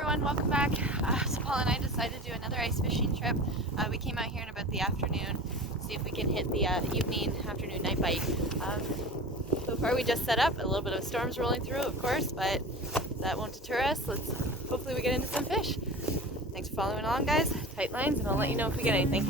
everyone, welcome back. So Paul and I decided to do another ice fishing trip. We came out here in about the afternoon, see if we can hit the afternoon night bite. So far we just set up, a little bit of storms rolling through of course, but that won't deter us. Hopefully we get into some fish. Thanks for following along guys, tight lines, and I'll let you know if we get anything.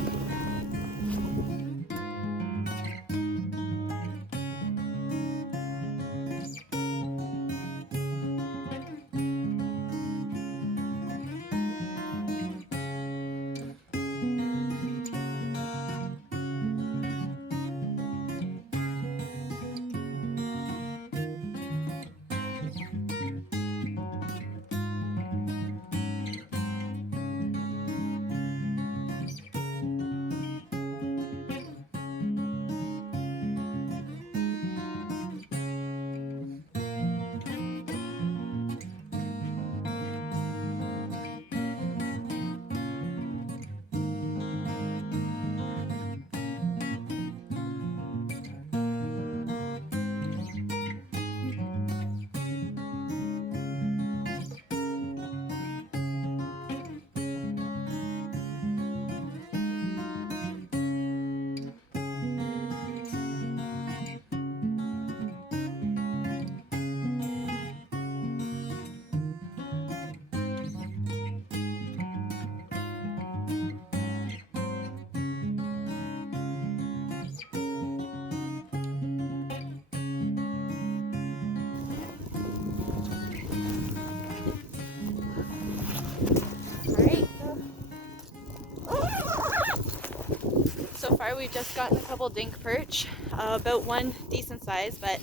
So far we've just gotten a couple dink perch, about one decent size, but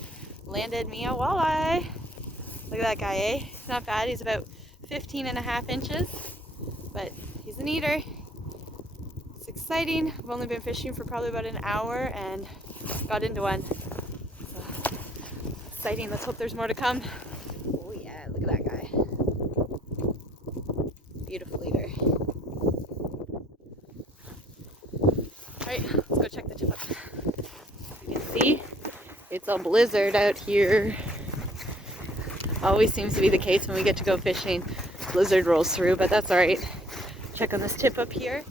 landed me a walleye. Look at that guy, eh? He's not bad, he's about 15.5 inches, but he's an eater. It's exciting. I've only been fishing for probably about an hour and got into one. So exciting, let's hope there's more to come. Oh yeah, look at that guy. Beautiful eater. Alright, let's go check the tip up. You can see it's a blizzard out here. Always seems to be the case when we get to go fishing. Blizzard rolls through, but that's alright. Check on this tip up here.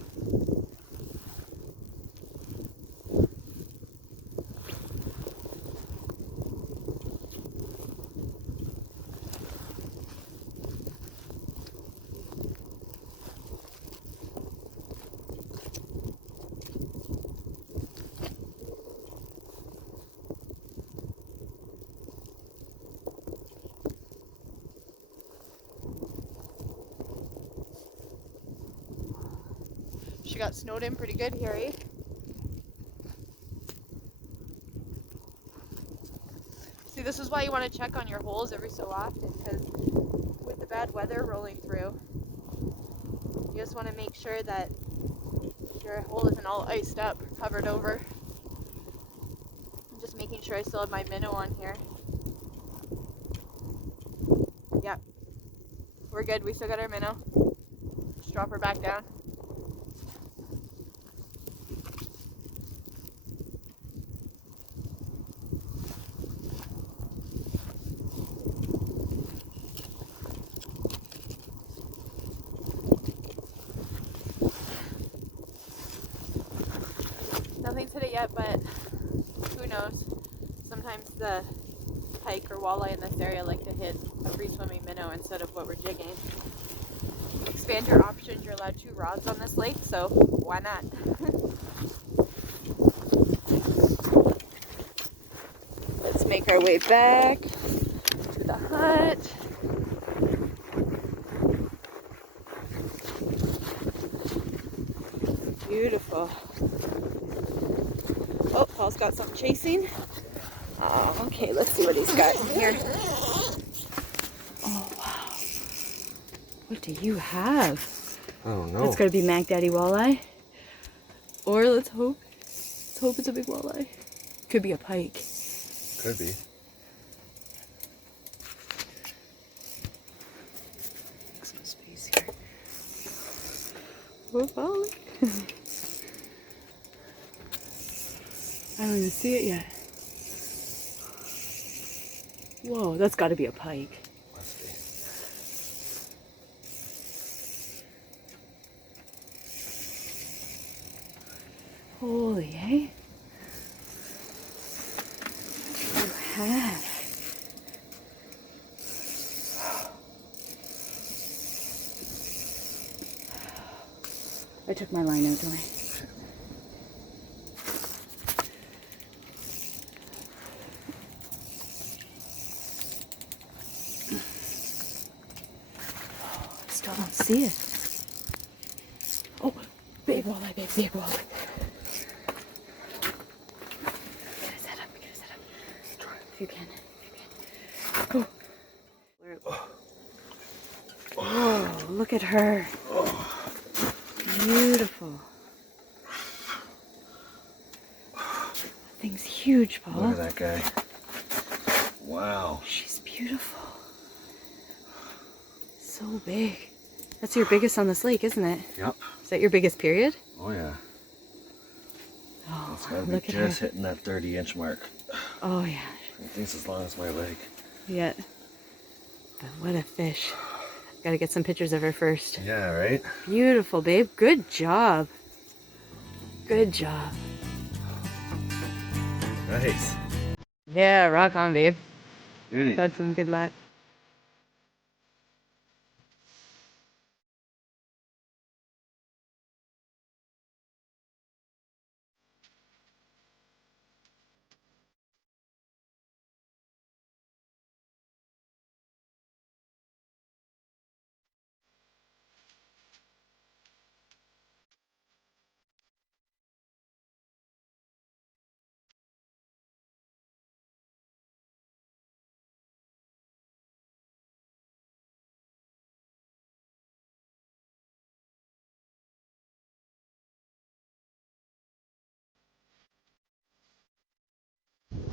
She got snowed in pretty good here, eh? See, this is why you want to check on your holes every so often, because with the bad weather rolling through, you just want to make sure that your hole isn't all iced up, covered over. I'm just making sure I still have my minnow on here. Yep, we're good. We still got our minnow. Just drop her back down. Nothing's hit it yet, but who knows? Sometimes the pike or walleye in this area like to hit a free swimming minnow instead of what we're jigging. Expand your options. You're allowed 2 rods on this lake, so why not? Let's make our way back to the hut. Beautiful. Oh, Paul's got something chasing. Oh, okay, let's see what he's got in here. Oh, wow. What do you have? I don't know. That's gotta be Mac Daddy walleye. Or let's hope it's a big walleye. Could be a pike. Could be. Make some space here. Oh, Polly. I don't even see it yet. Whoa, that's got to be a pike. Must be. Holy, eh? You have. I took my line out, don't I? I still don't see it. Oh, big walleye, big walleye. Get his head up, get his head up. Try if you can, if you can. Oh. Oh, look at her. Beautiful. That thing's huge, Paul. Look at that guy. Wow. She's beautiful. So big. That's your biggest on this lake, isn't it? Yep. Is that your biggest period? Oh yeah. Oh, It's gotta be look at her. just hitting that 30-inch mark. Oh yeah. I think it's as long as my leg. Yeah. But what a fish. Gotta get some pictures of her first. Yeah, right? Beautiful, babe. Good job. Good job. Nice. Yeah, rock on, babe. Beauty. That's some good luck.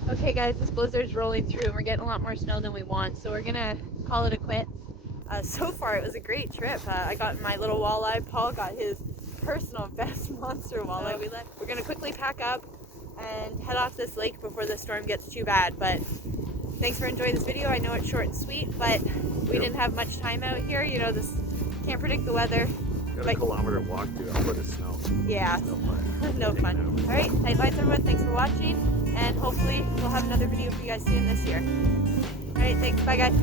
Okay guys, this blizzard's rolling through and we're getting a lot more snow than we want, so we're gonna call it a quit. So far it was a great trip. I got my little walleye, Paul got his personal best monster walleye. We're gonna quickly pack up and head off this lake before the storm gets too bad, but thanks for enjoying this video. I know it's short and sweet, but we didn't have much time out here. You know, this can't predict the weather. Got a kilometer walk through a foot of snow. Yeah, No fun. no fun. Alright, night lights everyone, thanks for watching, and hopefully we'll have another video for you guys soon this year. Alright, thanks, bye guys.